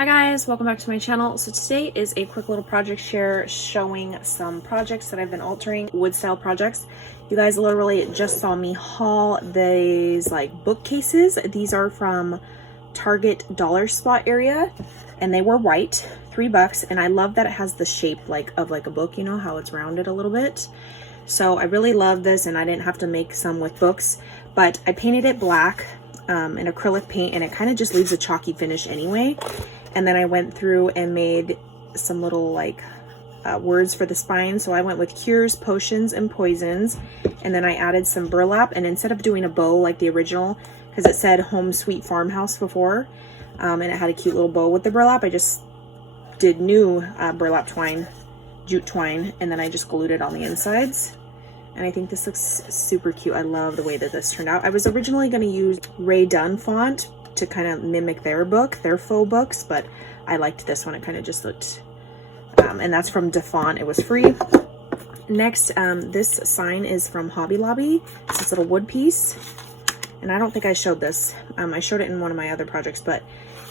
Hi guys, welcome back to my channel. So today is a quick little project share showing some projects that I've been altering, wood style projects. You guys literally just saw me haul these like bookcases. These are from Target dollar spot area and they were white, $3, and I love that it has the shape of a book, you know how it's rounded a little bit. So I really love this, and I didn't have to make some with books, but I painted it black in acrylic paint, and it kind of just leaves a chalky finish anyway. And then I went through and made some little words for the spine. So I went with cures, potions, and poisons. And then I added some burlap. And instead of doing a bow like the original, because it said Home Sweet Farmhouse before, and it had a cute little bow with the burlap, I just did new burlap twine, jute twine, and then I just glued it on the insides. And I think this looks super cute. I love the way that this turned out. I was originally going to use Ray Dunn font to kind of mimic their faux books, but I liked this one. It kind of just looked, and that's from DeFont. It was free. Next, this sign is from Hobby Lobby. It's this little wood piece, and I don't think I showed this. I showed it in one of my other projects, but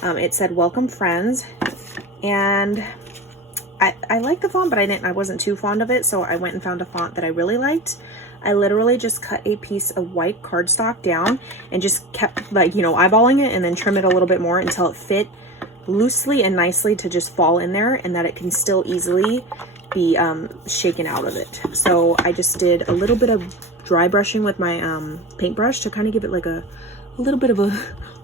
it said "Welcome Friends," and I like the font, but I wasn't too fond of it, so I went and found a font that I really liked. I literally just cut a piece of white cardstock down and just kept eyeballing it, and then trim it a little bit more until it fit loosely and nicely to just fall in there, and that it can still easily be shaken out of it. So I just did a little bit of dry brushing with my paintbrush to kind of give it like a little bit of a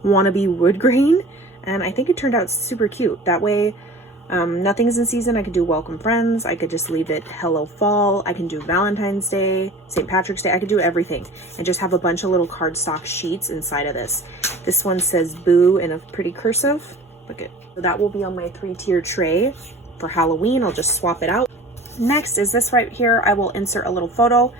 wannabe wood grain, and I think it turned out super cute. That way nothing's in season. I could do Welcome Friends. I could just leave it Hello Fall. I can do Valentine's Day, St. Patrick's Day. I could do everything and just have a bunch of little cardstock sheets inside of this. This one says Boo in a pretty cursive. Look at so that will be on my 3-tier tray for Halloween. I'll just swap it out. Next is this right here. I will insert a little photo.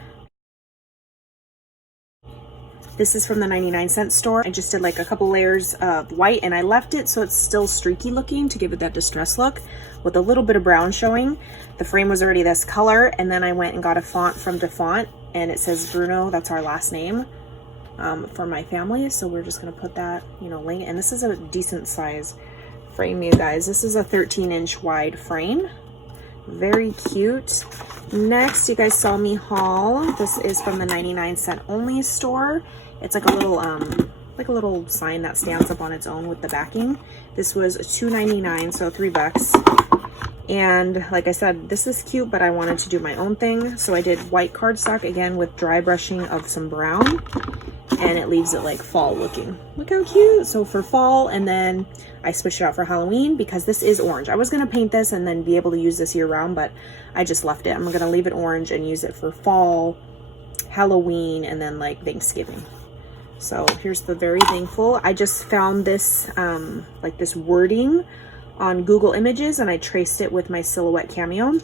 This is from the 99-cent store. I just did like a couple layers of white, and I left it so it's still streaky looking to give it that distress look with a little bit of brown showing. The frame was already this color, and then I went and got a font from DeFont, and it says Bruno. That's our last name for my family. So we're just gonna put that, link. And this is a decent size frame, you guys. This is a 13-inch wide frame. Very cute. Next, you guys saw me haul. This is from the 99-cent only store. It's like a little sign that stands up on its own with the backing. This was $2.99, so $3. And like I said, this is cute, but I wanted to do my own thing. So I did white cardstock again with dry brushing of some brown, and it leaves it like fall looking. Look how cute. So for fall, and then I switched it out for Halloween because this is orange. I was gonna paint this and then be able to use this year round, but I just left it. I'm gonna leave it orange and use it for fall, Halloween, and then like Thanksgiving. So here's the Very Thankful. I just found this like this wording on Google Images, and I traced it with my Silhouette Cameo.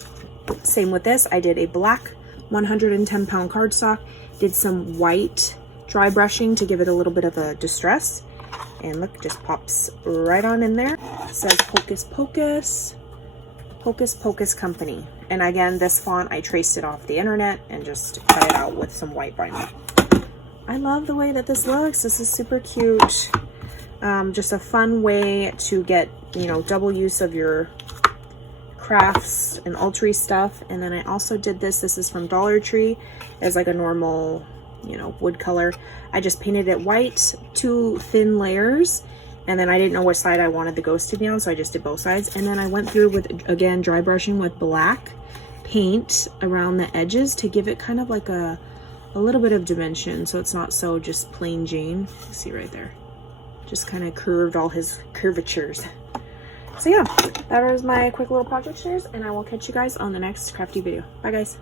Same with this. I did a black 110-pound cardstock, did some white dry brushing to give it a little bit of a distress, and look, it just pops right on in there. It says Hocus Pocus, Hocus Pocus Company. And again, this font, I traced it off the internet and just cut it out with some white vinyl. I love the way that this looks. This is super cute. Just a fun way to get, double use of your crafts and ultra stuff. And then I also did this. This is from Dollar Tree. It's like a normal, wood color. I just painted it white, 2 thin layers, and then I didn't know which side I wanted the ghost to be on, so I just did both sides. And then I went through with, again, dry brushing with black paint around the edges to give it kind of like a little bit of dimension, so it's not so just plain Jane. You see right there, just kind of curved all his curvatures. So yeah, that was my quick little project shares, and I will catch you guys on the next crafty video. Bye guys.